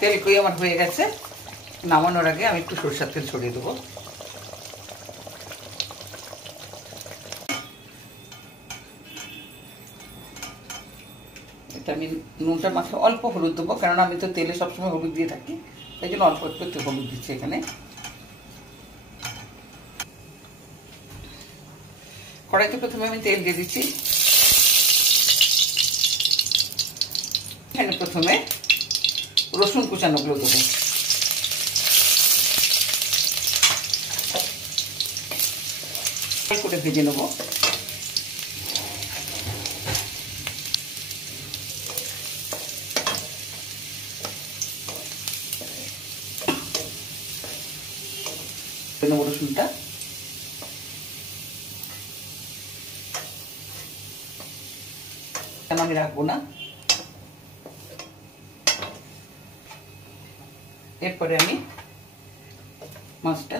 তেল কই আমার হয়ে গেছে। নামানোর আগে আমি একটু সরষের তেল ছড়িয়ে দেবো। এটা আমি নুনটার মাথায় অল্প হলুদ দেবো, কারণ আমি তো তেলে সবসময় হলুদ দিয়ে থাকি, তাই জন্য অল্প একটু হলুদ দিচ্ছি এখানে। কড়াইতে প্রথমে আমি তেল দিয়ে দিচ্ছি। এখানে প্রথমে রসুন কুচানোগুলো দেবো। করে ভেজে নেবো। রসুনটা আমি রাখবো না। এরপরে আমি মাছটা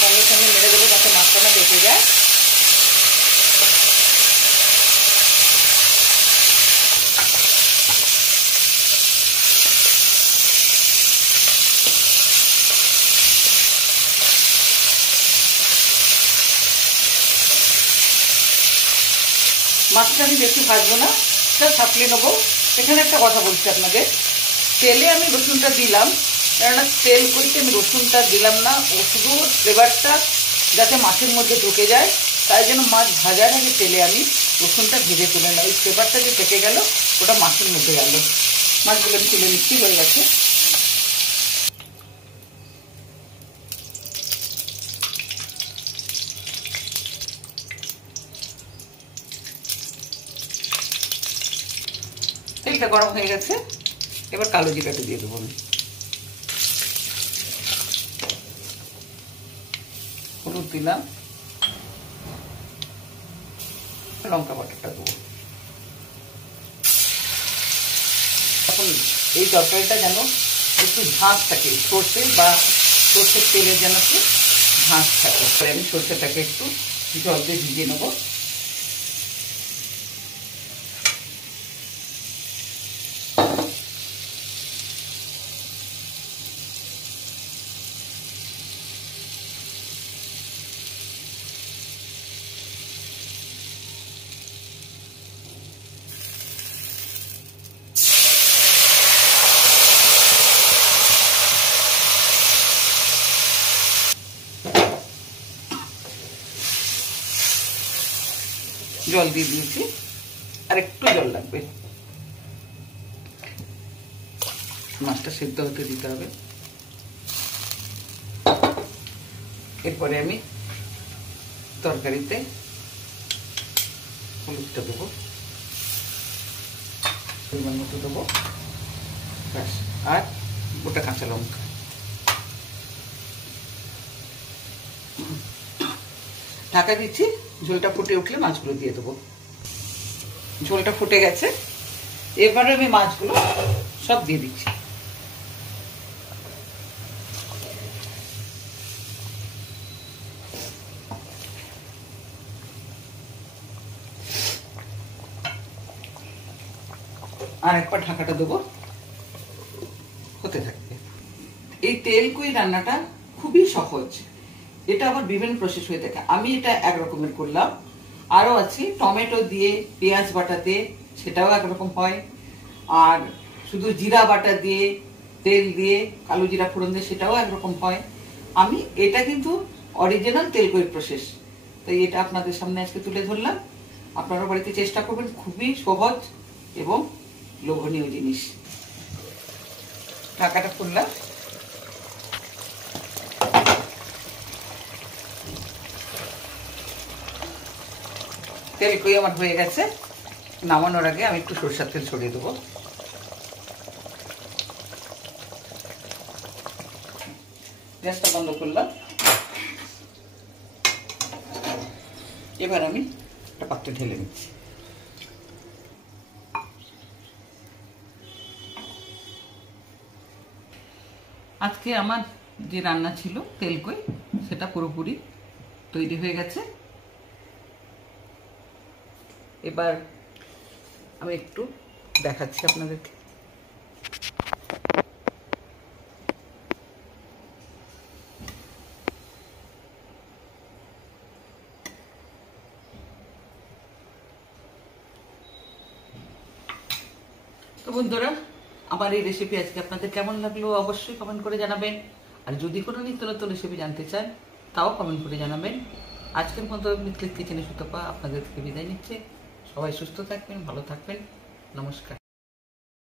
সঙ্গে সঙ্গে মেরে দেবো, যাতে মাছটা না বেঁচে যায়। মাছটা আমি বেশি ভাজবো না, সেটা থাকলে নেবো। এখানে একটা কথা বলছি আপনাদের, তেলে আমি রসুনটা দিলাম, কেননা তেল কইতে আমি রসুনটা দিলাম না, ও শুধু ফ্লেভারটা যাতে মাছের মধ্যে ঢুকে যায়, তাই জন্য মাছ ভাজার আগে তেলে আমি রসুনটা ভেজে তুলে না, ওই ফ্লেভারটা যে থেকে গেল ওটা মাছের মধ্যে গেল। মাছগুলো আমি তুলে নিচ্ছি, হয়ে গেছে। তেলটা গরম হয়ে গেছে, এবার কালো জিরাটা দিয়ে দেবো আমি। হলুদ দিলাম, লঙ্কা বাটাটা দেবো। এখন এই তরকারিটা যেন একটু ঝাঁস থাকে, সর্ষে বা সর্ষের তেলের যেন একটু ঝাঁস থাকে। তাই আমি সর্ষেটাকে একটু জল দিয়ে ভিজিয়ে নেবো। জল দিয়ে দিয়েছি, আর একটু জল লাগবে, মাছটা সিদ্ধ হতে দিতে হবে। এরপরে আমি তরকারিতে হলুদটা দেবো, পরিমাণ মতো দেবো, ব্যাস। আর গোটা কাঁচা লঙ্কা। ঢাকা দিচ্ছি, ঝোলটা ফুটে উঠলে মাছগুলো দিয়ে দেবো। ঝোলটা ফুটে গেছে, এবারে আমি মাছগুলো সব দিয়ে দিচ্ছি। আর একবার ঢাকাটা দেবো, হতে থাকবে। এই তেল কই রান্নাটা খুবই সহজ, এটা আবার বিভিন্ন প্রসেস হয়ে থাকে। আমি এটা একরকমের করলাম, আরো আছে টমেটো দিয়ে পেঁয়াজ বাটা দিয়ে, সেটাও একরকম হয়। আর শুধু জিরা বাটা দিয়ে তেল দিয়ে কালো জিরা ফোড়ন দিয়ে, সেটাও একরকম হয়। আমি এটা কিন্তু অরিজিনাল তেল কই প্রসেস, তাই এটা আপনাদের সামনে আজকে তুলে ধরলাম। আপনারা বাড়িতে চেষ্টা করবেন, খুবই সহজ এবং লোভনীয় জিনিস। ঢাকাটা খুললাম, তেল কই আমার হয়ে গেছে। নামানোর আগে আমি একটু সরষের তেল ছড়িয়ে দেবো। গ্যাসটা বন্ধ করলাম, এবার আমি একটা পাত্রে ঢেলে নিচ্ছি। আজকে আমার যে রান্না ছিল তেল কই, সেটা পুরোপুরি তৈরি হয়ে গেছে। এবার আমি একটু দেখাচ্ছি আপনাদেরকে। তো বন্ধুরা, আমার এই রেসিপি আজকে আপনাদের কেমন লাগলো অবশ্যই কমেন্ট করে জানাবেন। আর যদি কোনো নিত্য নতুন রেসিপি জানতে চান তাও কমেন্ট করে জানাবেন। আজকের মতো মিথিলিস কিচেনে সুতপা আপনাদের থেকে বিদায় নিচ্ছে। সবাই সুস্থ থাকবেন, ভালো থাকবেন। নমস্কার।